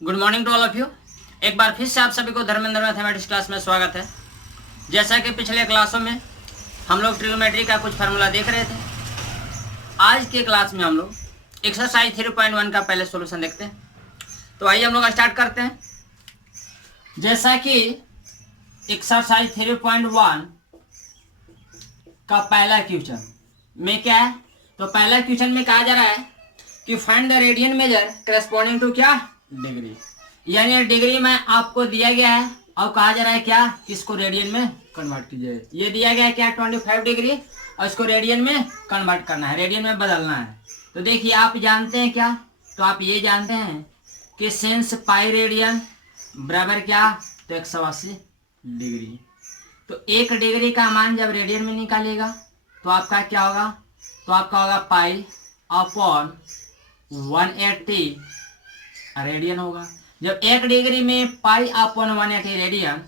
Good morning to all of you. एक बार फिर से आप सभी को धर्मेंद्र मैथमेटिक्स क्लास में स्वागत है। जैसा कि पिछले क्लासों में हम लोग ट्रिग्नोमेट्री का कुछ फार्मूला देख रहे थे, आज के क्लास में हम लोग एक्सरसाइज 3.1 का पहले सॉल्यूशन देखते हैं। तो आइए हम लोग स्टार्ट करते हैं। जैसा कि एक्सरसाइज 3.1 का पहला क्वेश्चन में क्या है, तो पहला क्वेश्चन में कहा जा रहा है कि find the radian measure corresponding to क्या, डिग्री। यानी डिग्री में आपको दिया गया है और कहा जा रहा है क्या, इसको रेडियन में कन्वर्ट कीजिए। ये दिया गया है क्या 25 डिग्री और इसको रेडियन में कन्वर्ट करना है, रेडियन में बदलना है। तो देखिए आप जानते हैं क्या, तो आप ये जानते हैं कि सेंस पाई रेडियन बराबर क्या, तो 180 डिग्री। तो 1 डिग्री का मान जब रेडियन में निकालेगा तो आपका क्या होगा, तो आपका होगा पाई अपॉन 180 रेडियन होगा। जब 1 डिग्री में पाई अपॉन 180 रेडियन,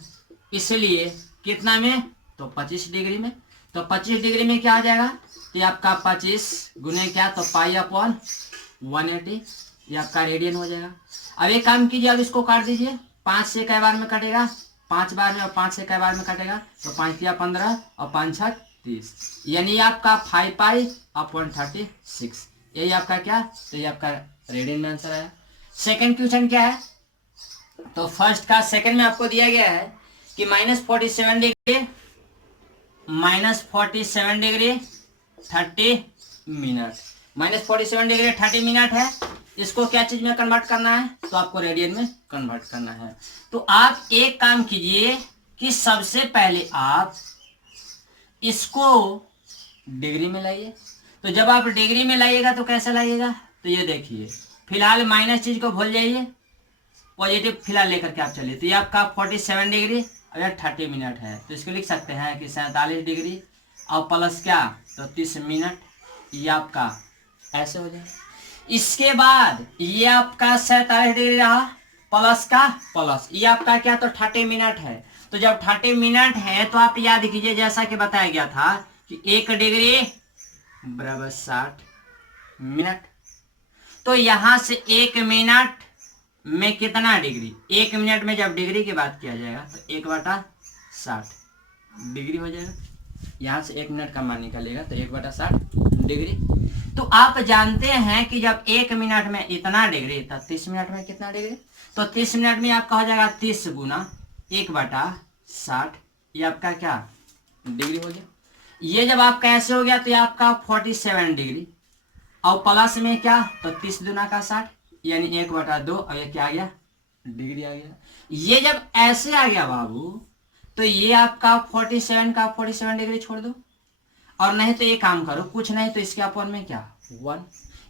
इसलिए कितना में, तो 25 डिग्री में। तो 25 डिग्री में क्या हो जाएगा, तो आपका 25 गुने क्या, तो पाई अपॉन 180, ये आपका रेडियन हो जाएगा। अब एक काम कीजिए, अब इसको काट दीजिए, 5 से कई बार में कटेगा, 5 बार में और 5 से कई बार में कटेगा, तो 5 या 15 और 5 6 30, यानी आपका 5 पाई अपॉन 36, यही आपका क्या, तो ये आपका रेडियन में आंसर आया। सेकंड क्वेश्चन क्या है, तो फर्स्ट का सेकंड में आपको दिया गया है कि -47 डिग्री 30 मिनट, -47 डिग्री 30 मिनट है। इसको क्या चीज में कन्वर्ट करना है, तो आपको रेडियन में कन्वर्ट करना है। तो आप एक काम कीजिए कि सबसे पहले आप इसको डिग्री में लाइए। तो जब आप डिग्री में लाइएगा तो कैसे लाइएगा, तो ये देखिए, फिलहाल माइनस चीज को भूल जाइए, पॉजिटिव फिलहाल लेकर के आप चलिए। तो ये आपका 47 डिग्री और 30 मिनट है, तो इसको लिख सकते हैं कि 47 डिग्री और प्लस क्या, तो 30 मिनट, ये आपका ऐसे हो जाएगा। इसके बाद ये आपका 47 डिग्री रहा, प्लस का प्लस, ये आपका क्या, तो 30 मिनट है। तो जब 30 मिनट है तो आप याद कीजिए, जैसा कि बताया गया था कि 1 डिग्री बराबर 60 मिनट। तो यहां से 1 मिनट में कितना डिग्री, 1 मिनट में जब डिग्री की बात किया जाएगा तो 1/60 डिग्री हो जाएगा। यहां से 1 मिनट का मान निकालेगा तो 1/60 डिग्री। तो आप जानते हैं कि जब 1 मिनट में इतना डिग्री, तो 30 मिनट में कितना डिग्री, तो 30 मिनट में आपका हो जाएगा 30 गुना 1/60, ये आपका क्या, डिग्री हो गया। ये जब आपका ऐसे हो गया तो ये आपका 47 डिग्री और प्लस में क्या, तो 30 दुना का 60, यानी 1/2, और ये क्या आ गया, डिग्री आ गया। ये जब ऐसे आ गया बाबू, तो ये आपका 47 का 47 डिग्री छोड़ दो, और नहीं तो ये काम करो, कुछ नहीं तो इसके अपॉन में क्या 1,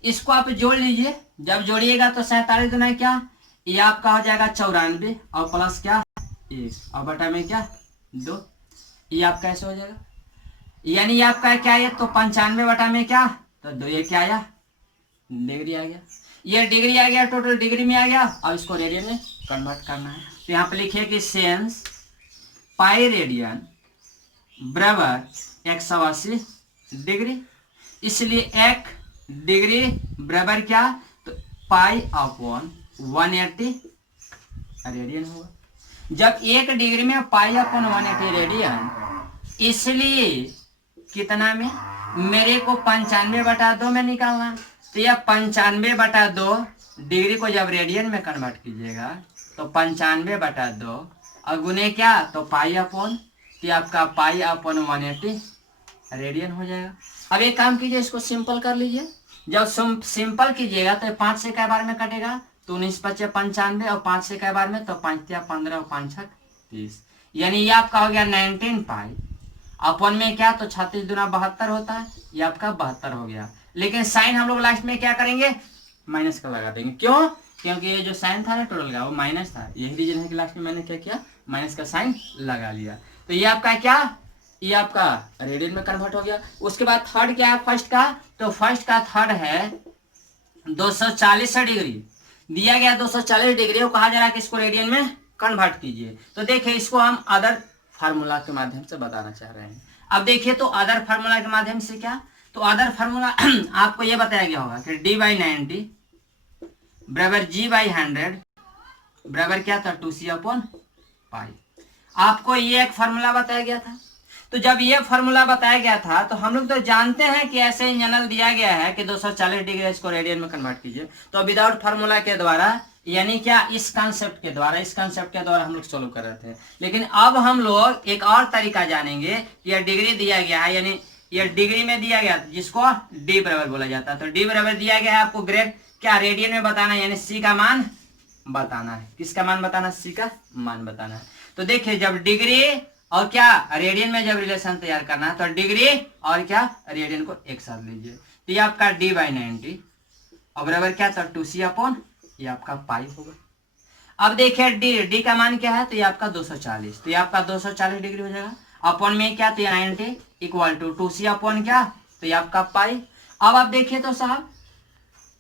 इसको आप जोड़ लीजिए। जब जोड़िएगा तो 47 दुना क्या, ये आपका हो जाएगा 94 और प्लस क्या 1 और बटा में क्या 2, ये आपका ऐसे हो जाएगा। यानी ये आपका क्या है, तो 95 बटा में क्या, तो 2, ये क्या आया, डिग्री आ गया। ये डिग्री आ गया, टोटल डिग्री में आ गया, और इसको रेडियन में कन्वर्ट करना है। तो यहाँ पे लिखिए कि सेंस पाई रेडियन बराबर 180 डिग्री, इसलिए 1 डिग्री बराबर क्या, तो पाई अपॉन 180 रेडियन होगा। जब 1 डिग्री में पाई अपॉन 180 रेडियन, इसलिए कितना में, मेरे को 95/2 में निकालना। तो यह 95/2 डिग्री को जब रेडियन में कन्वर्ट कीजिएगा तो 95/2 और गुने क्या, तो पाई अपॉन, तो आपका पाई अपॉन 180 रेडियन हो जाएगा। अब एक काम कीजिए, इसको सिंपल कर लीजिए। जब सिंपल कीजिएगा तो 5 से कई बार में कटेगा, तो 19 × 5 = 95 और 5 से कई बार में, तो 5 या 15 और 5 6 30, यानी ये आपका हो गया 19 पाई अपॉन में क्या, तो 36 दुना 72 होता है, ये आपका 72 हो गया। लेकिन साइन हम लोग लास्ट में क्या करेंगे, माइनस का लगा देंगे। क्यों, क्योंकि ये जो साइन था ना टोटल का, वो माइनस था, यही रीजन है कि लास्ट में मैंने क्या किया, माइनस का साइन लगा लिया। तो ये आपका क्या, ये आपका रेडियन में कन्वर्ट हो गया। उसके बाद थर्ड क्या है फर्स्ट का, तो फर्स्ट का थर्ड है 240 डिग्री दिया गया, 240 डिग्री को कहा जा रहा है कि इसको रेडियन में कन्वर्ट कीजिए। तो देखिए इसको हम अदर फार्मूला के माध्यम से बताना चाह रहे हैं। अब देखिए तो अदर फार्मूला के माध्यम से क्या, तो अदर फार्मूला आपको यह बताया गया होगा कि D/90 बराबर G/100 बराबर क्या था 2c अपॉन पाई। आपको ये एक फॉर्मूला बताया गया था। तो जब ये फॉर्मूला बताया गया था तो हम लोग तो जानते हैं कि ऐसे इंजनल दिया गया है कि 240 डिग्री, इसको रेडियन में कन्वर्ट कीजिए। तो विदाउट फार्मूला के द्वारा, यानी क्या इस कॉन्सेप्ट के द्वारा हम लोग सोल्व कर रहे थे। लेकिन अब हम लोग एक और तरीका जानेंगे। यह डिग्री दिया गया है, यानी यह डिग्री में दिया गया जिसको डी बराबर बोला जाता है। तो डी बराबर दिया गया है आपको ग्रेड क्या रेडियन में बताना है, यानी सी का मान बताना है। किसका मान बताना है? सी का मान बताना है। तो देखिए जब डिग्री और क्या रेडियन में जब रिलेशन तैयार करना है तो डिग्री और क्या रेडियन को एक साथ लीजिए। तो ये आपका डी बाई 90 और बराबर क्या था 2c अपॉन ये आपका पाई होगा। अब देखिए डी का मान क्या है, तो ये आपका 240, तो ये आपका 240 डिग्री हो जाएगा। अपॉन में क्या, तो ये 90 इक्वल टू 2c अपॉन क्या, तो ये आपका पाई। अब आप देखिए तो साहब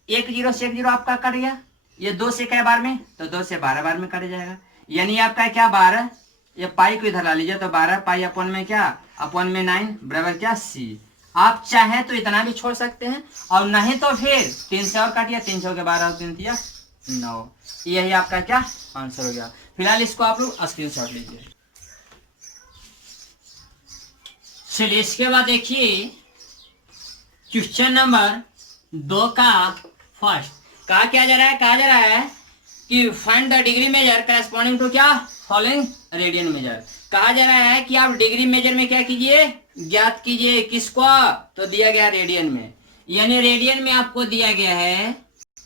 1 0 से 1 0 आपका कट गया। ये 2 से क्या बार में, तो 2 से 12 बार में कट जाएगा। यानी आपका क्या 12, ये पाई को इधर ला लीजिए तो 12 पाई अपॉन में क्या, अपॉन में 9 बराबर क्या सी। आप चाहे तो इतना भी छोड़ सकते हैं और नहीं तो फिर 3 से और काटिए, 3 के 12 और 3 दिया 9। यही आपका क्या आंसर हो गया। फिलहाल इसको आप लोग स्क्रीनशॉट लीजिए। चलिए इसके बाद देखिए क्वेश्चन नंबर 2 का फर्स्ट कहा क्या जा रहा है, कहा जा रहा है कि find the degree measure corresponding to क्या फॉलोइंग रेडियन मेजर। कहा जा रहा है कि आप डिग्री मेजर में क्या कीजिए, ज्ञात कीजिए। किसको, तो दिया गया रेडियन में, यानी रेडियन में आपको दिया गया है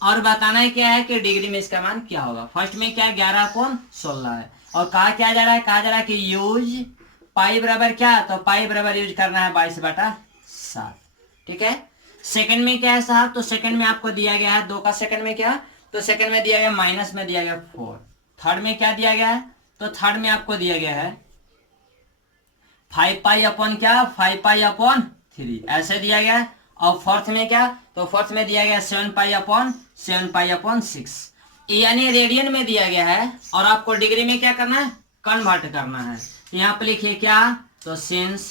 और बताना है क्या है कि डिग्री में इसका मान क्या होगा। फर्स्ट में क्या 11/16 है और कहा क्या जा रहा है, कहा जा रहा है कि यूज पाई बराबर क्या, तो पाई बराबर यूज करना है 22/7। ठीक है। सेकंड में क्या है साहब, तो सेकंड में आपको दिया गया है 2 का सेकंड में क्या, तो सेकंड में दिया गया माइनस में दिया गया 4। थर्ड में क्या दिया गया है, तो थर्ड में आपको दिया गया है 5 पाई अपॉन क्या, 5 पाई अपॉन 3 ऐसे दिया गया है। और फोर्थ में क्या, तो फोर्थ में दिया गया 7 पाई अपॉन 6, यानी रेडियन में दिया गया है और आपको डिग्री में क्या करना है, कन्वर्ट करना है। यहाँ पे लिखिए क्या, तो सिंस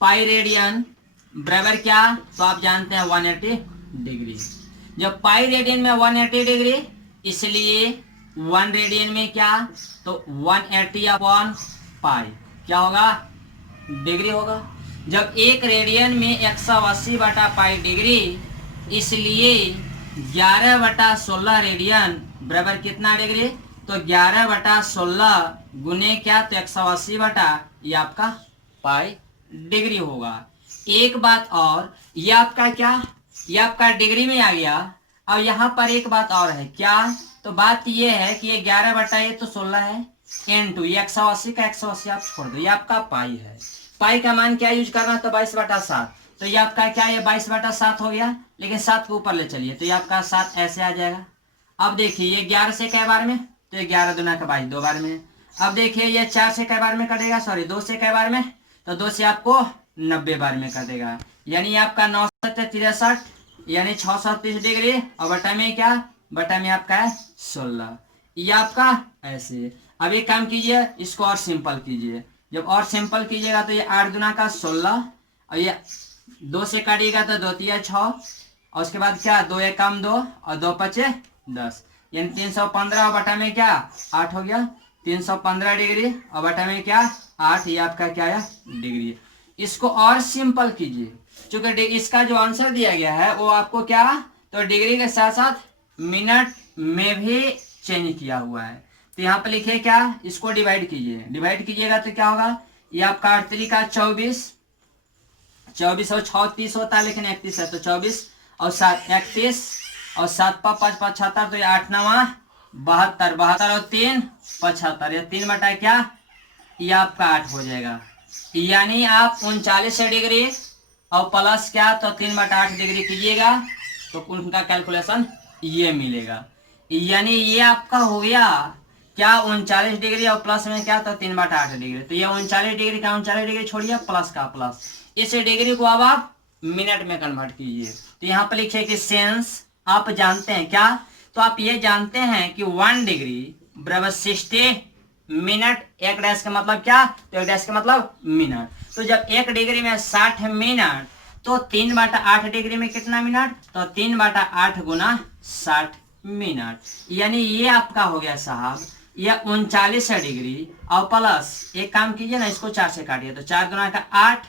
पाई रेडियन बराबर क्या, तो आप जानते हैं 180 डिग्री। जब पाई रेडियन में 180 डिग्री, इसलिए 1 रेडियन में क्या, तो 180 अपॉन पाई क्या होगा, डिग्री होगा। जब 1 रेडियन में 180/पाई डिग्री, इसलिए 11/16 रेडियन बराबर कितना डिग्री, तो 11/16 गुने क्या, तो 180 ये आपका पाई डिग्री होगा। एक बात और, ये आपका क्या, ये आपका डिग्री में आ गया। अब यहाँ पर एक बात और है क्या, तो बात ये है कि ये 11 ये तो 16 है इनटू ये 180 का 180 आप छोड़ दो, ये आपका पाई है। पाई का मान क्या यूज करना, तो 22/7। तो ये आपका क्या, ये 22/7 हो गया। लेकिन 7 को ऊपर ले चलिए तो ये आपका 7 ऐसे आ जाएगा। अब देखिए ये 11 से कै बार में, तो ये 11 दूना का 22 2 बार में। अब देखिए ये 4 से कै बार में कटेगा, सॉरी 2 से कै बार में, तो 2 से आपको 90 बार में कटेगा। यानी आपका 9 7 63 यानी 630 डिग्री और बटा में क्या, बटा में आपका है 16। ये आपका ऐसे। अब एक काम कीजिए, इसको और सिंपल कीजिए। जब और सिंपल कीजिएगा तो ये 8 दूना का 16 और ये 2 से काटिएगा तो 2 3 6 और उसके बाद क्या 2 1 कम 2 और 2 5 10 यानी 315 और बटा में क्या 8 हो गया। 315 डिग्री और बटा में क्या 8, ये आपका क्या है डिग्री। इसको और सिंपल कीजिए, क्योंकि इसका जो आंसर दिया गया है वो आपको क्या, तो डिग्री के साथ साथ मिनट में भी चेंज किया हुआ है। तो यहाँ पे लिखिए क्या, इसको डिवाइड कीजिए, डिवाइड कीजिएगा तो क्या होगा, ये आपका 8 का 24 और 6 30 होता है, लेकिन 31 है तो 24 और 7 31 और 7 5 5 75, तो ये 8 9 72 72 और 3 75, ये 3 बटा क्या, ये आपका 8 हो जाएगा। यानी आप 39 डिग्री और प्लस क्या, तो 3/8 डिग्री कीजिएगा तो उनका कैलकुलेशन ये मिलेगा। यानी ये आपका हो गया क्या 39 डिग्री और प्लस में क्या, तो 3/8 डिग्री। तो ये 39 डिग्री का 39 डिग्री छोड़िए, प्लस का प्लस, इस डिग्री को अब आप मिनट में कन्वर्ट कीजिए। तो यहाँ पर लिखिए कि सेंस आप जानते हैं क्या, तो आप ये जानते हैं कि 1 डिग्री बराबर 60 मिनट। 1 डैश का मतलब क्या, तो 1 डैश का मतलब मिनट। तो जब 1 डिग्री में 60 मिनट, तो 3/8 डिग्री में कितना मिनट, तो 3/8 गुना 60 मिनट। यानी ये आपका हो गया साहब यह 39 डिग्री और प्लस, एक काम कीजिए ना, इसको 4 से काटिए, तो 4 दूना का 8,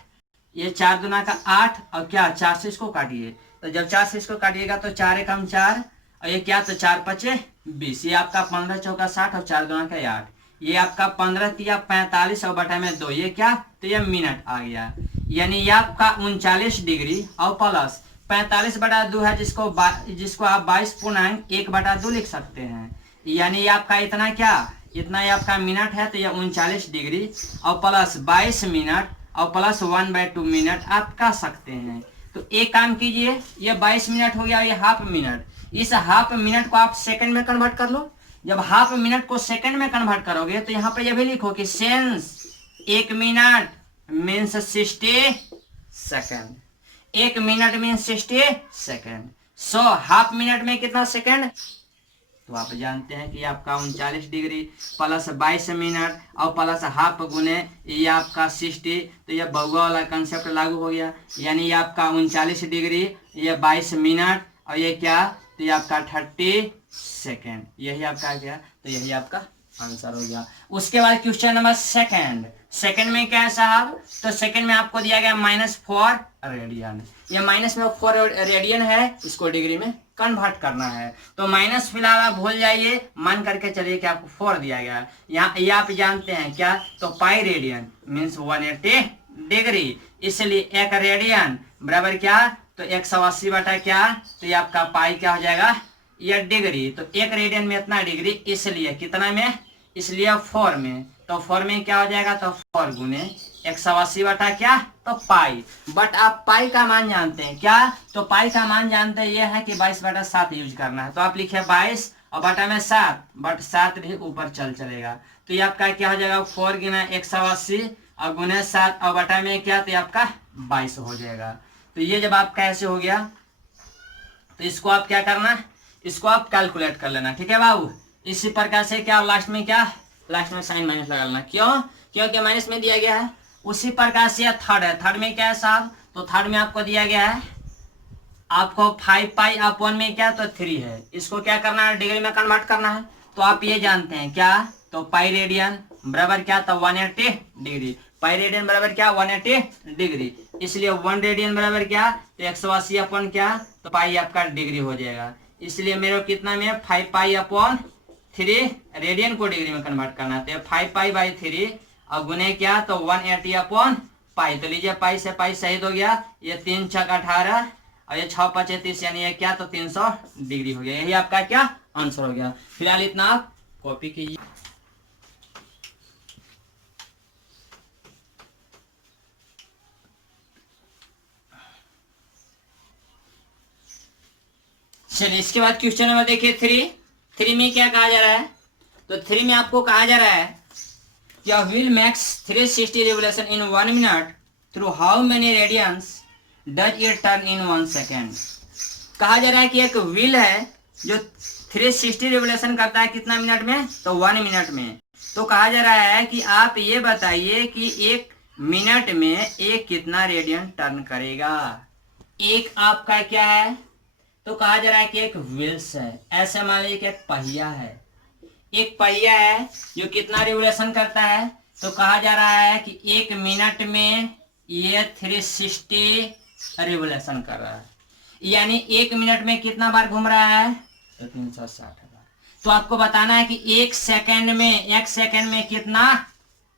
ये 4 दूना का 8 और क्या 4 से इसको काटिए, तो जब 4 से इसको काटिएगा तो 4 एकम 4 और ये क्या, तो 4 पचे 20, ये आपका 15 चौका 60 और 4 दूना का 8, ये आपका 15 तिया 45 और बटा में 2, ये क्या, तो ये मिनट आ गया। यानी ये आपका 39 डिग्री और प्लस 45 बटा 2 है, जिसको आप 22.1/2 लिख सकते हैं। यानी ये आपका इतना क्या, इतना ये आपका मिनट है, तो ये 39 डिग्री और प्लस 22 मिनट और प्लस 1/2 मिनट आप कह सकते हैं। तो एक काम कीजिए, ये 22 मिनट हो गया, ये हाफ मिनट, इस हाफ मिनट को आप सेकंड में कन्वर्ट कर लो। जब हाफ मिनट को सेकंड में कन्वर्ट करोगे तो यहाँ पे ये भी लिखो कि sense 1 minute means 60 second, 1 minute means 60 second. So half minute में कितना सेकंड, तो आप जानते हैं कि आपका 39 डिग्री प्लस 22 मिनट और प्लस हाफ गुने ये आपका 60, तो ये बहुआ वाला कंसेप्ट लागू हो गया। यानी ये आपका 39 डिग्री, ये 22 मिनट और ये क्या, तो ये आपका 30 सेकेंड, यही आपका क्या, तो यही आपका आंसर हो गया। उसके बाद क्वेश्चन नंबर सेकंड में क्या है साहब, तो सेकंड में आपको दिया गया -4 रेडियन, ये -4 रेडियन है, इसको डिग्री में कन्वर्ट करना है। तो माइनस फिलहाल आप भूल जाइए, मान करके चलिए कि आपको 4 दिया गया। यहाँ ये आप जानते हैं क्या, तो पाई रेडियन मीन्स 180 डिग्री, इसलिए 1 रेडियन बराबर क्या, तो 180 बटा क्या, तो ये आपका पाई क्या हो जाएगा, ये डिग्री। तो 1 रेडियन में इतना डिग्री, इसलिए कितना में, इसलिए 4 में, तो 4 में क्या हो जाएगा, तो 4 गुने 180 बटा क्या, तो पाई। बट आप पाई का मान जानते हैं क्या, तो पाई का मान जानते हैं ये है कि 22/7 यूज करना है। तो आप लिखे 22 और बटा में 7, बट 7 भी ऊपर चलेगा। तो ये आपका क्या हो जाएगा, 4 गुना 180 और गुने 7 और बटा में क्या, तो ये आपका 22 हो जाएगा। तो ये जब आपका ऐसे हो गया तो इसको आप क्या करना, इसको आप कैलकुलेट कर लेना, ठीक है बाबू। इसी प्रकार से क्या, लास्ट में क्या, लास्ट में साइन माइनस लगा लेना, क्यों, क्योंकि माइनस में दिया गया है। उसी प्रकार से थर्ड है, थर्ड में क्या है साहब, तो थर्ड में आपको दिया गया है आपको 5 पाई अपॉन में क्या, तो 3 है, इसको क्या करना है, डिग्री में कन्वर्ट करना है। तो आप ये जानते हैं क्या, तो पाई रेडियन बराबर क्या, तो 180 डिग्री, पाई रेडियन बराबर क्या, 180 डिग्री, इसलिए 1 रेडियन बराबर क्या, तो 180 अपॉन क्या, तो पाई आपका डिग्री हो जाएगा। इसलिए मेरे को कितना में 5 पाई अपॉन 3 रेडियन को डिग्री में कन्वर्ट करना है, तो 5 पाई बाई 3 और गुने क्या, तो 180 अपॉन पाई। तो लीजिए पाई से पाई शहीद हो गया, ये 3 छक 18 और ये 6 5 30, यानी ये क्या, तो 300 डिग्री हो गया। यही आपका क्या आंसर हो गया। फिलहाल इतना आप कॉपी कीजिए। चलिए इसके बाद क्वेश्चन नंबर देखिए 3 में क्या कहा जा रहा है, तो 3 में आपको कहा जा रहा है क्या, wheel makes 360 revolution in 1 minute through how many radians does it turn in 1 second. कहा जा रहा है कि एक व्हील है जो 360 रिवोल्यूशन करता है कितना मिनट में, तो 1 मिनट में। तो कहा जा रहा है कि आप ये बताइए कि 1 मिनट में एक कितना रेडियन टर्न करेगा। एक आपका क्या है, तो कहा जा रहा है कि एक व्हील्स है, ऐसे मान लीजिए कि एक पहिया है, एक पहिया है जो कितना रिवोल्यूशन करता है, तो कहा जा रहा है कि 1 मिनट में ये 360 रिवोल्यूशन कर रहा है, यानी 1 मिनट में कितना बार घूम रहा है, तो 360 बार। तो आपको बताना है कि 1 सेकंड में कितना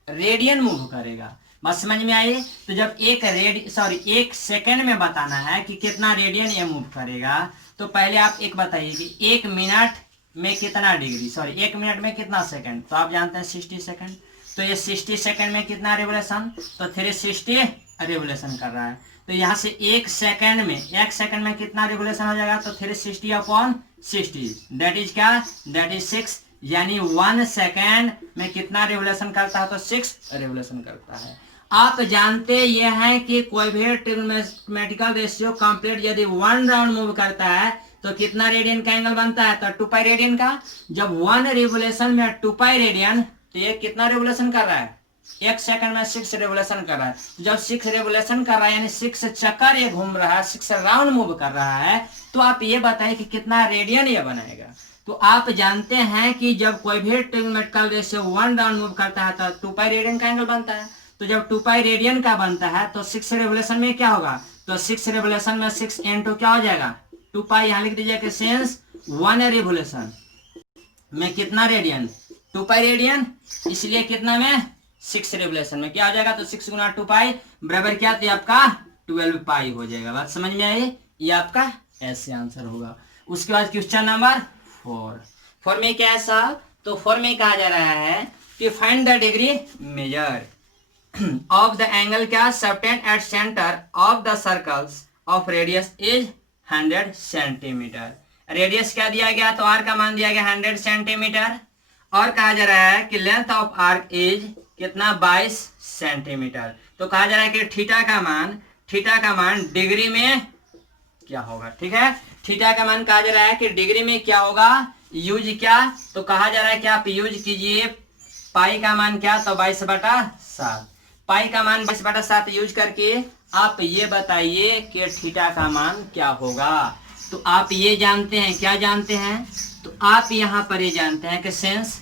रेडियन मूव करेगा। बस समझ में आई। तो जब 1 सेकंड में बताना है कि कितना रेडियन ये मूव करेगा, तो पहले आप एक बताइए कि 1 मिनट में कितना डिग्री, 1 मिनट में कितना सेकंड, तो आप जानते हैं 60 सेकंड। तो ये 60 सेकंड में कितना रिवोल्यूशन, तो 360 रिवोल्यूशन कर रहा है। तो यहाँ से 1 सेकंड में कितना रिवोल्यूशन हो जाएगा, तो 360 अपॉन 60, दैट इज क्या, दैट इज 6, यानी 1 सेकंड में कितना रिवोल्यूशन करता है, तो 6 रिवोल्यूशन करता है। आप जानते ये हैं कि कोई भी ट्रिग्नोमेट्रिकल रेशियो कंप्लीट यदि 1 राउंड मूव करता है तो कितना रेडियन का एंगल बनता है, तो 2 पाई रेडियन का। जब 1 रिवोल्यूशन में 2 पाई रेडियन, तो ये कितना रिवोल्यूशन कर रहा है, 1 सेकंड में 6 रिवोल्यूशन कर रहा है। जब 6 रिवोल्यूशन कर रहा है यानी 6 चक्कर ये घूम रहा है, 6 राउंड मूव कर रहा है, तो आप ये बताइए कि कितना रेडियन ये बनाएगा। तो आप जानते हैं कि जब कोई भी ट्रिग्नोमेट्रिकल रेशियो 1 राउंड मूव करता है तो 2 पाई रेडियन का एंगल बनता है। तो जब 2 पाई रेडियन का बनता है तो 6 रेवोल्यूशन में क्या होगा, तो 6 रेवोल्यूशन में 6 इंटू क्या हो जाएगा 2 पाई, यहाँ लिख दीजिए कि सिंस 1 रेवोल्यूशन में कितना रेडियन 2 पाई रेडियन, इसलिए कितना में 6 रेवोल्यूशन में क्या हो जाएगा, तो 6 गुना 2 पाई बराबर क्या, तो आपका 12 पाई हो जाएगा। बात समझ में आई, ये आपका ऐसे आंसर होगा। उसके बाद क्वेश्चन नंबर 4 में क्या है साहब, तो 4 में कहा जा रहा है कि find the degree measure of the angle क्या subtend at centre of the circles of radius is 100 centimetre. Radius क्या दिया गया, तो आर का मान दिया गया 100 सेंटीमीटर, और कहा जा रहा है कि लेंथ ऑफ आर्क इज कितना 22 सेंटीमीटर। तो कहा जा रहा है कि थीटा का मान डिग्री में क्या होगा, ठीक है, थीटा का मान कहा जा रहा है कि डिग्री में क्या होगा, यूज क्या, तो कहा जा रहा है कि आप यूज कीजिए पाई का मान क्या, तो 22/7, पाई का मान 22/7 यूज करके आप ये बताइए कि थीटा का मान क्या होगा। तो आप ये जानते हैं, क्या जानते हैं, तो आप यहाँ पर ये जानते हैं कि सेंस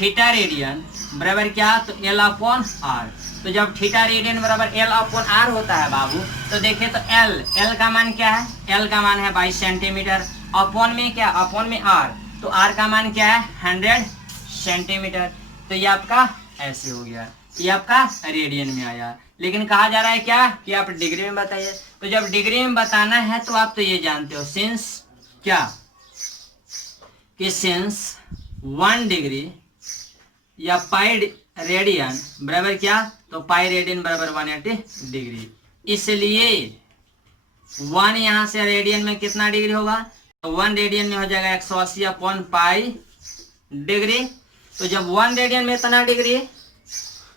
थीटा रेडियन बराबर क्या, तो L/R। तो जब थीटा रेडियन बराबर L/R होता है बाबू, तो देखिए तो L का मान क्या है, L का मान है 22 सेंटीमीटर, अपॉन में क्या, अपॉन में R, तो R का मान क्या है 100 सेंटीमीटर। तो ये आपका ऐसे हो गया, ये आपका रेडियन में आया। लेकिन कहा जा रहा है क्या कि आप डिग्री में बताइए। तो जब डिग्री में बताना है तो आप तो ये जानते हो सिंस क्या, कि सिंस 1 डिग्री या पाई रेडियन बराबर क्या, तो पाई रेडियन बराबर 180 डिग्री, इसलिए 1 यहाँ से रेडियन में कितना डिग्री होगा, तो 1 रेडियन में हो जाएगा 180 अपॉन पाई डिग्री। तो जब 1 रेडियन में इतना डिग्री,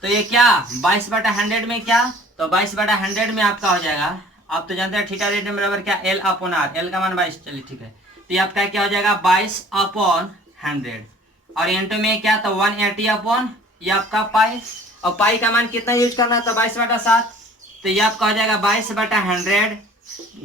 तो ये क्या 22/100 में क्या, तो 22/100 में आपका हो जाएगा, आप तो जानते हैं थीटा रेडियन बराबर क्या L/R, L का मान 22, चलिए ठीक है, तो ये आपका क्या हो जाएगा 22/100, और इंटू में क्या, तो 180 अपॉन ये आपका पाई, और पाई का मान कितना यूज करना है, तो 22/7, तो ये आपका हो जाएगा 22/100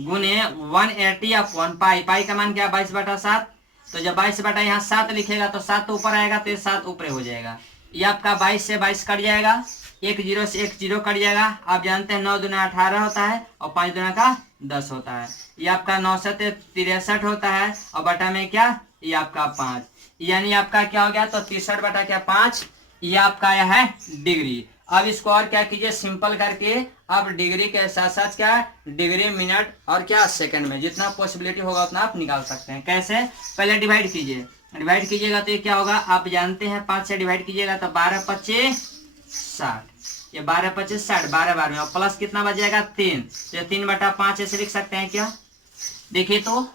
गुने 180 अपॉन पाई, पाई का मान क्या 22/7, तो जब 22 यहाँ 7 लिखेगा तो 7 तो ऊपर आएगा, तो ये 7 ऊपर हो जाएगा, ये आपका 22 से 22 कट जाएगा, 1 0 से 1 0 कट जाएगा। आप जानते हैं 9 दूना 18 होता है और 5 दूना का 10 होता है, ये आपका 9 से 63 होता है, और बटा में क्या, ये आपका 5, यानी आपका क्या हो गया, तो 63/5, ये आपका आया है डिग्री। अब इसको और क्या कीजिए, सिंपल करके आप डिग्री के साथ साथ क्या डिग्री मिनट और क्या सेकंड में जितना पॉसिबिलिटी होगा उतना आप निकाल सकते हैं। कैसे, पहले डिवाइड कीजिए, डिवाइड कीजिएगा तो ये क्या होगा, आप जानते हैं 5 से डिवाइड कीजिएगा तो 12×5 = 60, ये 12×5 = 60, 12 में, और प्लस कितना बच जाएगा 3, तो 3/5 ऐसे लिख सकते हैं क्या। देखिए तो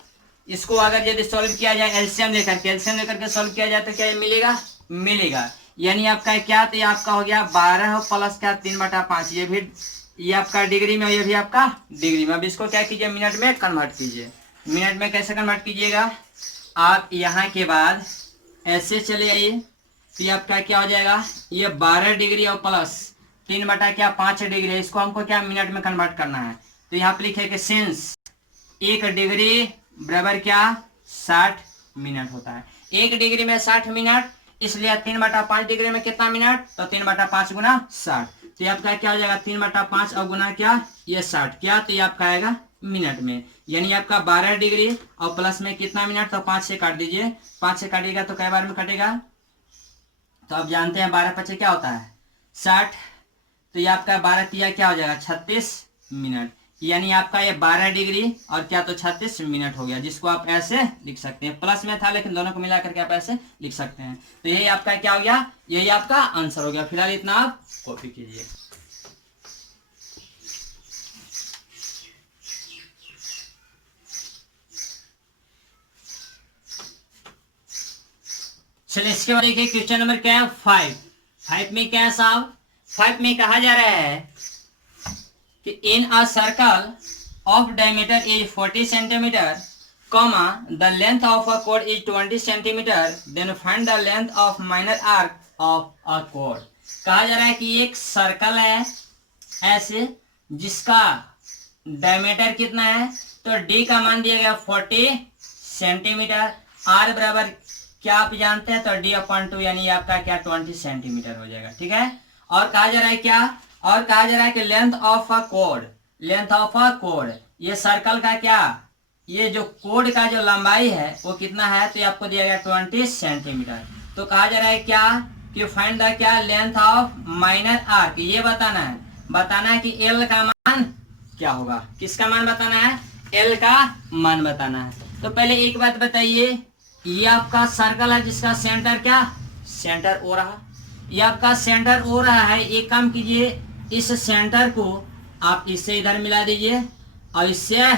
इसको अगर यदि सॉल्व किया जाए एलसीएम लेकर के सॉल्व किया जाए तो क्या मिलेगा, यानी आपका क्या, तो ये आपका हो गया 12 प्लस क्या 3/5, ये भी ये आपका डिग्री में, ये भी आपका डिग्री में। अब इसको क्या कीजिए, मिनट में कन्वर्ट कीजिए। मिनट में कैसे कन्वर्ट कीजिएगा, आप यहाँ के बाद ऐसे चले आइए, तो ये आपका क्या हो जाएगा, ये 12 डिग्री और प्लस 3/5 डिग्री है, इसको हमको क्या मिनट में कन्वर्ट करना है। तो यहाँ पे लिखे कि सिंस 1 डिग्री बराबर क्या 60 मिनट होता है, 1 डिग्री में 60 मिनट, इसलिए 3/5 डिग्री में कितना मिनट, तो 3/5 गुना 60, तो ये आपका क्या हो जाएगा 3/5 और गुना क्या ये 60 क्या, तो ये आपका आएगा मिनट में, यानी आपका 12 डिग्री और प्लस में कितना मिनट, तो 5 से काट दीजिए, 5 से काटिएगा तो कई बार में कटेगा, तो आप जानते हैं 12×5 क्या होता है 60, तो ये आपका 12×3 क्या हो जाएगा 36 मिनट, यानी आपका ये 12 डिग्री और क्या, तो 36 मिनट हो गया, जिसको आप ऐसे लिख सकते हैं। प्लस में था लेकिन दोनों को मिला करके आप ऐसे लिख सकते हैं। तो यही आपका क्या हो गया, यही आपका आंसर हो गया। फिलहाल इतना आप कॉपी कीजिए। चलिए इसके बाद देखिए क्वेश्चन नंबर क्या है 5 में क्या है साहब, 5 में कहा जा रहा है कि in a circle of diameter is 40 centimetre, comma the length of a कोड is 20 centimetre, then find the length of minor arc of a कोड। कहा जा रहा है कि एक सर्कल है ऐसे जिसका डायमीटर कितना है, तो डी का मान दिया गया 40 सेंटीमीटर, आर बराबर क्या आप जानते हैं, तो d/2 यानी आपका क्या 20 सेंटीमीटर हो जाएगा। ठीक है, और कहा जा रहा है क्या, और कहा जा रहा है कि length of a code, length of a code, ये सर्कल का क्या, ये जो कोड का जो लंबाई है वो कितना है, तो ये आपको दिया गया 20 सेंटीमीटर। तो कहा जा रहा है क्या कि फाइंड द क्या लेंथ ऑफ माइनर आर्क, ये बताना है कि एल का मान क्या होगा, किसका मान बताना है, एल का मान बताना है। तो पहले एक बात बताइए, ये आपका सर्कल है जिसका सेंटर क्या, सेंटर ओ रहा, ये आपका सेंटर ओ रहा है। एक काम कीजिए, इस सेंटर को आप इससे इधर मिला दीजिए और इससे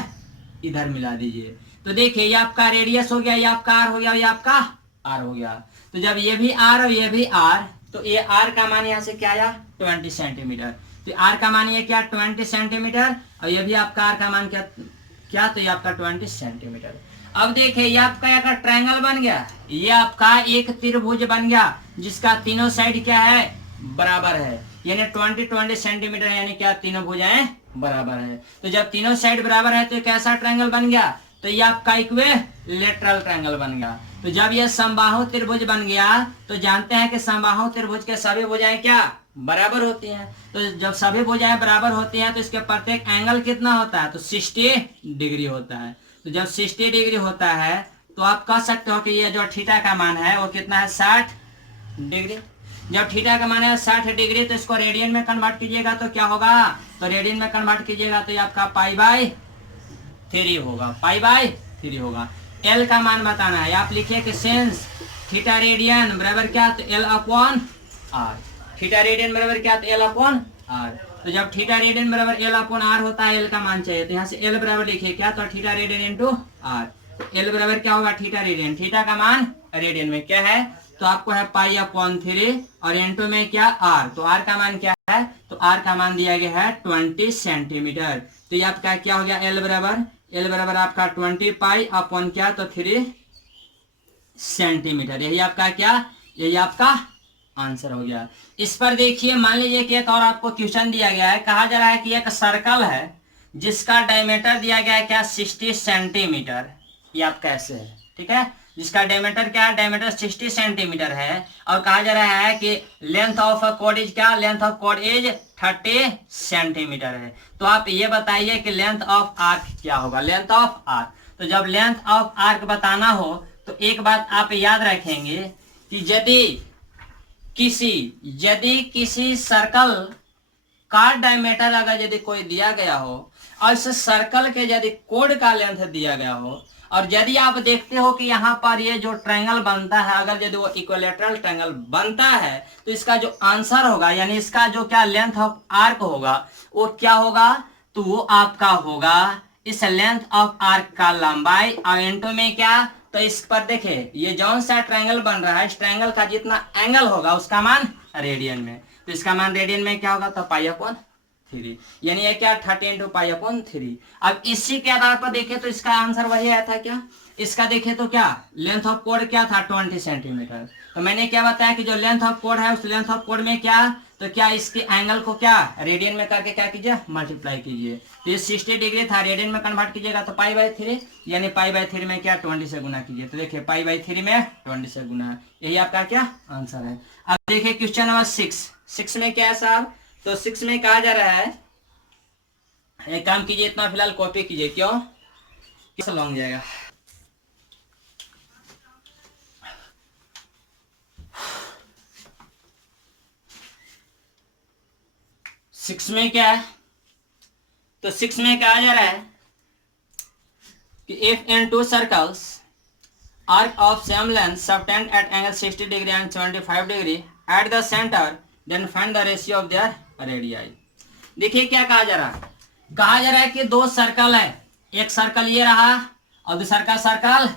इधर मिला दीजिए। तो देखिए ये आपका रेडियस हो गया, ये आपका आर हो गया, ये आपका आर हो गया। तो जब ये भी आर और ये भी आर, तो ये आर का मान यहाँ से क्या आया 20 सेंटीमीटर। तो आर का मान ये क्या 20 सेंटीमीटर, और ये भी आपका आर का मान क्या तो ये आपका 20 सेंटीमीटर। अब देखिए ये आपका यहाँ का ट्रायंगल बन गया, ये आपका एक त्रिभुज बन गया जिसका तीनों साइड क्या है, बराबर है, यानी 20 सेंटीमीटर, यानी क्या तीनों भुजाएं बराबर है। तो जब तीनों साइड बराबर है तो कैसा ट्रायंगल बन गया, तो ये आपका इक्विलेटरल ट्रायंगल बन गया। तो जब ये समबाहु त्रिभुज बन गया, तो जानते हैं कि समबाहु त्रिभुज के सभी भुजाएं क्या बराबर होती हैं। तो जब सभी भुजाएं बराबर होती हैं तो इसके प्रत्येक एंगल कितना होता है, तो 60 डिग्री होता है। तो जब 60 डिग्री होता है तो आप कह सकते हो कि ये जो थीटा का मान है वो कितना है 60 डिग्री। जब थीटा का मान है 60 डिग्री, तो इसको रेडियन में कन्वर्ट कीजिएगा तो क्या होगा, तो रेडियन में कन्वर्ट कीजिएगा तो ये आपका π/3 होगा, π/3 होगा। एल का मान बताना है, आप लिखिए कि सेंस थीटा रेडियन बराबर क्या, तो L/r, थीटा रेडियन बराबर क्या, तो L/r। तो जब थीटा रेडियन बराबर L/r होता है, एल का मान चाहिए, तो यहाँ से एल बराबर लिखिए क्या, तो थीटा रेडियन इंटू आर। तो एल बराबर क्या होगा, थीटा रेडियन, थीटा का मान रेडियन में क्या है, तो आपको है π/3 और इंटू में क्या आर। तो आर का मान क्या है, तो आर का मान दिया गया है 20 सेंटीमीटर। तो ये आपका क्या हो गया, एल बराबर आपका 20 π/ क्या, तो 3 सेंटीमीटर। यही आपका क्या, यही आपका आंसर हो गया। इस पर देखिए, मान लीजिए कि एक और आपको क्वेश्चन दिया गया है, कहा जा रहा है कि एक सर्कल है जिसका डायमीटर दिया गया है क्या 60 सेंटीमीटर, ये आपका ऐसे है, ठीक है, जिसका डायमीटर क्या है, डायमीटर 60 सेंटीमीटर है, और कहा जा रहा है कि लेंथ ऑफ कोड इज क्या, length of code is 30 centimetre है। तो आप ये बताइए कि लेंथ ऑफ आर्क क्या होगा, लेंथ ऑफ आर्क। तो जब लेंथ ऑफ आर्क बताना हो तो एक बात आप याद रखेंगे कि यदि किसी सर्कल का डायमीटर अगर यदि कोई दिया गया हो और इस सर्कल के यदि कोड का लेंथ दिया गया हो, और यदि आप देखते हो कि यहाँ पर ये जो ट्रायंगल बनता है, अगर यदि वो इक्विलेटरल ट्रायंगल बनता है, तो इसका जो आंसर होगा, यानी इसका जो क्या लेंथ ऑफ आर्क होगा, वो क्या होगा, तो वो आपका होगा इस लेंथ ऑफ आर्क का लंबाई और इंटू में क्या, तो इस पर देखिए ये जौन सा ट्रायंगल बन रहा है, इस ट्रायंगल का जितना एंगल होगा उसका मान रेडियन में, तो इसका मान रेडियन में क्या होगा, तो π/3, यानी ये क्या 30 × π/3। अब इसी के आधार पर देखें तो इसका आंसर वही आया था क्या, इसका देखें तो क्या लेंथ ऑफ कोड क्या था 20 सेंटीमीटर। तो मैंने क्या बताया कि जो लेंथ ऑफ कोड है उस लेंथ ऑफ कोड में क्या, तो क्या इसके एंगल को क्या रेडियन में करके क्या कीजिए, मल्टीप्लाई कीजिए। तो ये 60 डिग्री था, रेडियन में कन्वर्ट कीजिएगा तो π/3, यानी π/3 में क्या 20 से गुना कीजिए। तो देखिए π/3 में 20 से गुना, यही आपका क्या आंसर है। अब देखिए क्वेश्चन नंबर 6 में क्या है साहब, तो 6 में कहा जा रहा है, एक काम कीजिए, इतना फिलहाल कॉपी कीजिए, क्यों किस लॉन्ग जाएगा। सिक्स में क्या है, तो 6 में कहा जा रहा है कि if in to circles arc of same length subtend at angle 60 degree and 75 degree at the center, then find the ratio of their radii। देखिए क्या कहा जा रहा है, कहा जा रहा है कि दो सर्कल है, एक सर्कल ये रहा और दूसरा का सर्कल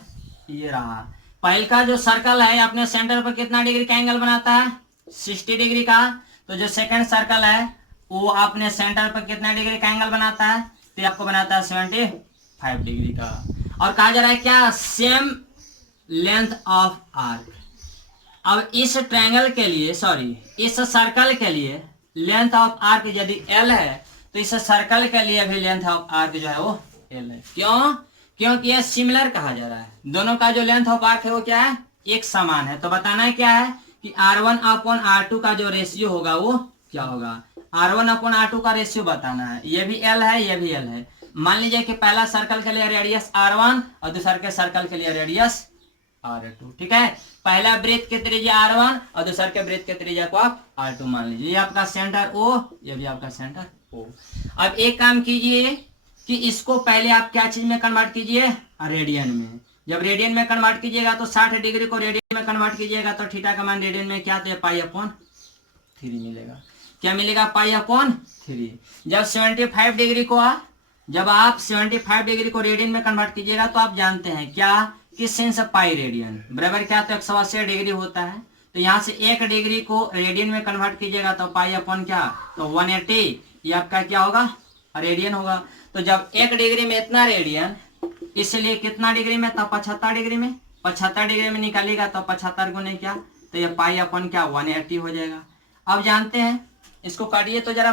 ये रहा। पहले का जो सर्कल है अपने सेंटर पर कितना डिग्री का एंगल बनाता है, 60 डिग्री का। तो जो सेकंड सर्कल है वो अपने सेंटर पर कितना डिग्री का एंगल बनाता है, तो आपको बनाता है 75 डिग्री का। और कहा जा रहा है क्या, सेम लेंथ ऑफ आर्क। अब इस ट्रायंगल के लिए, सॉरी इस सर्कल के लिए लेंथ ऑफ आर्क यदि L है, तो इस सर्कल के लिए भी लेंथ ऑफ आर्क जो है वो L है। क्यों, क्योंकि यह सिमिलर कहा जा रहा है, दोनों का जो लेंथ ऑफ आर्क है वो क्या है, एक समान है। तो बताना है क्या है कि R1 अपॉन R2 का जो रेशियो होगा वो क्या होगा, R1 अपॉन R2 का रेशियो बताना है। ये भी L है, ये भी L है। मान लीजिए कि पहला सर्कल के लिए रेडियस R1 और दूसरा के सर्कल के लिए रेडियस R2, ठीक है। पहला वृत्त के त्रिज्या R1 और दूसरा के वृत्त के त्रिज्या को आप R2 मान लीजिए। ये आपका सेंटर O, ये भी आपका सेंटर O। अब एक काम कीजिए कि इसको पहले आप क्या चीज में कन्वर्ट कीजिए, रेडियन में। जब रेडियन में कन्वर्ट कीजिएगा तो 60 डिग्री को रेडियन में कन्वर्ट कीजिएगा तो थीटा का मान रेडियन में क्या, तो पाई अपॉन 3 मिलेगा। क्या मिलेगा, पाई अपॉन 3। जब 75 डिग्री को जब आप 75 डिग्री को रेडियन में कन्वर्ट कीजिएगा तो आप जानते हैं क्या कि सिंस पाई रेडियन बराबर क्या, तो 180 डिग्री होता है। तो यहाँ से 1 डिग्री को रेडियन में कन्वर्ट कीजिएगा तो पाई अपॉन क्या, तो 180, ये आपका क्या होगा, रेडियन होगा। तो जब 1 डिग्री में इतना रेडियन, इसलिए कितना डिग्री में, तो 75 डिग्री में, 75 डिग्री में निकालेगा तो 75 गुने क्या, तो ये पाई अपॉन क्या 180 हो जाएगा। अब जानते हैं, इसको काटिए तो जरा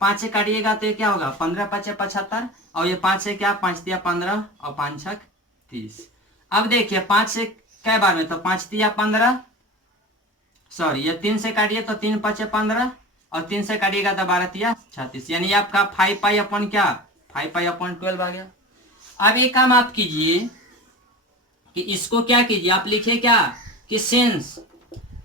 5 से काटिएगा तो ये क्या होगा, 15 × 5 = 75, और ये 5 से क्या, 5 × 3 = 15 और 5 × 6 = 30। अब देखिए 5 से कै बार में, तो 5 × 3 = 15, सॉरी ये 3 से काटिए तो 3 × 5 = 15 और 3 से काटिएगा तो 12 × 3 = 36, यानी आपका 5 पाई अपॉन क्या, 5 पाई अपॉन 12 आ गया। अब एक काम आप कीजिए कि इसको क्या कीजिए, आप लिखिए क्या कि सिंस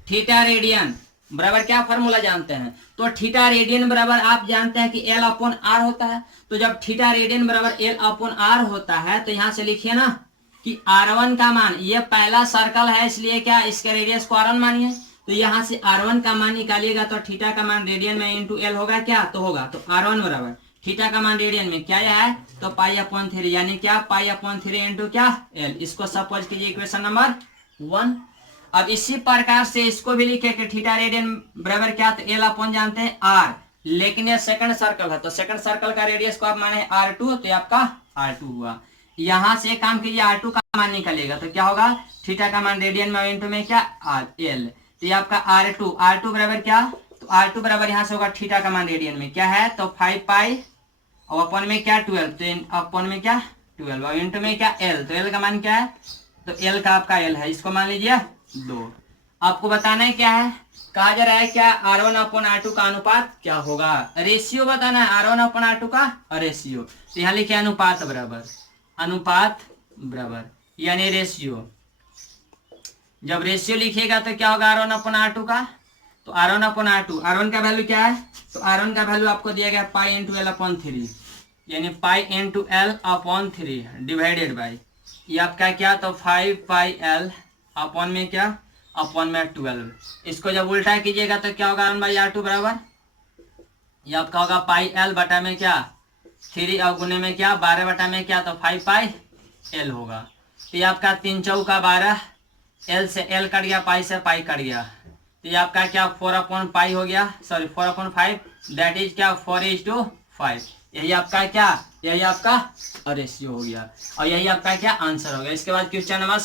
थीटा रेडियन बराबर क्या फॉर्मूला जानते हैं, तो थीटा रेडियन बराबर आप जानते हैं कि L अपॉन R होता है। तो जब थीटा रेडियन बराबर L अपॉन R होता है तो यहां से लिखिए ना कि R1 का मान, ये पहला सर्कल है इसलिए क्या, इसके रेडियस को R1 मानिए। तो यहां से R1 का मान निकालिएगा तो थीटा का मान रेडियन में इंटू L होगा क्या, तो होगा तो R1 बराबर थीटा का मान रेडियन में क्या है, तो पाई अपॉन 3, यानी क्या, पाई अपॉन 3 इंटू क्या, L। इसको सपोज कीजिए इक्वेशन नंबर 1। अब इसी प्रकार से इसको भी लिखे कि थीटा रेडियन बराबर क्या, तो L अपॉन जानते हैं R, लेकिन ये सेकंड सर्कल है तो सेकंड सर्कल का रेडियस को आप माने R2, तो ये आपका R2 हुआ। यहां से काम कीजिए, R2 का मान निकलेगा तो क्या होगा, थीटा का मान रेडियन में इंटू में क्या, L। तो ये आपका R2 बराबर क्या, तो R2 बराबर यहाँ से होगा थीटा का मान रेडियन में क्या है, तो 5 पाई और अपॉन में क्या 12, तो अपॉन में क्या 12 और इंटू में क्या L। तो L का मान क्या है, तो L का आपका L है, इसको मान लीजिए 2। आपको बताना है क्या है, कहा जा रहा है क्या, R1 अपॉन R2 का अनुपात क्या होगा, रेशियो बताना है, R1 अपॉन R2 का रेशियो। तो यहाँ लिखिए अनुपात बराबर यानी रेशियो। जब रेशियो लिखिएगा तो क्या होगा, R1 अपॉन R2 का, तो R1 अपॉन R2, R1 का वैल्यू क्या है, तो R1 का वैल्यू आपको दिया गया पाई इंटू L अपॉन 3, यानी pi into L upon 3 divided by ये आपका क्या, तो 5 पाई L अपॉन में क्या, अपॉन में 12। इसको जब उल्टा कीजिएगा तो क्या होगा, 1/R2 बराबर ये आपका होगा पाई L बटा में क्या 3 और गुने में क्या 12 बटा में क्या, तो 5 पाई L होगा। तो ये आपका 3 चौका 12, L से L कट गया, पाई से पाई कट गया, तो ये आपका क्या 4/पाई हो गया, सॉरी 4/5, दैट इज क्या 4:5। यही आपका क्या, यही आपका रेशियो हो गया और यही आपका क्या आंसर हो गया। इसके बाद क्वेश्चन नंबर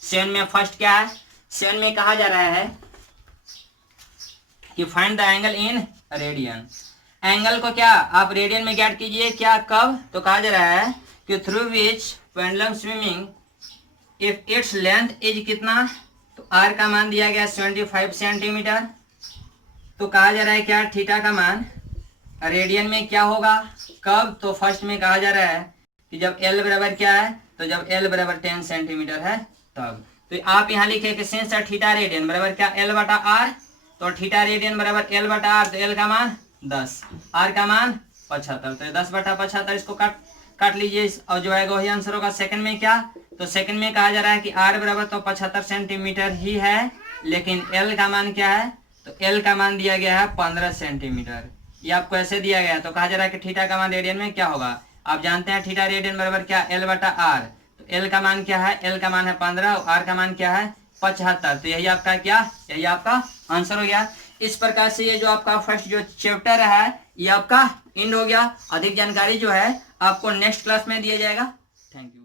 7 में फर्स्ट क्या है, 7 में कहा जा रहा है कि find the angle in radian. Angle को क्या आप रेडियन में ज्ञात कीजिए, क्या कब, तो कहा जा रहा है कि through which pendulum swimming if its length is कितना, तो R का मान दिया गया 75 सेंटीमीटर। तो कहा जा रहा है क्या थीटा का मान रेडियन में क्या होगा, कब, तो फर्स्ट में कहा जा रहा है कि जब L बराबर क्या है, तो जब L बराबर 10 सेंटीमीटर है तब। तो आप यहाँ लिखे कि सिंस थीटा रेडियन बराबर क्या L बटा R, तो थीटा रेडियन बराबर L बटा R, तो L का मान 10, R का मान 75, तो 10 बटा 75 इसको काट लीजिए और जो आएगा वही आंसर होगा। सेकंड में क्या, तो सेकंड में कहा जा रहा है कि R बराबर तो 75 सेंटीमीटर ही है, लेकिन L का मान क्या है, तो L का मान दिया गया है 15 सेंटीमीटर। ये आपको ऐसे दिया गया, तो कहा जा रहा है कि थीटा का मान रेडियन में क्या होगा, आप जानते हैं थीटा रेडियन बराबर क्या L बटा R, तो L का मान क्या है, L का मान है 15 और R का मान क्या है 75, तो यही आपका क्या, यही आपका आंसर हो गया। इस प्रकार से ये जो आपका फर्स्ट जो चैप्टर है ये आपका एंड हो गया। अधिक जानकारी जो है आपको नेक्स्ट क्लास में दिया जाएगा। Thank you.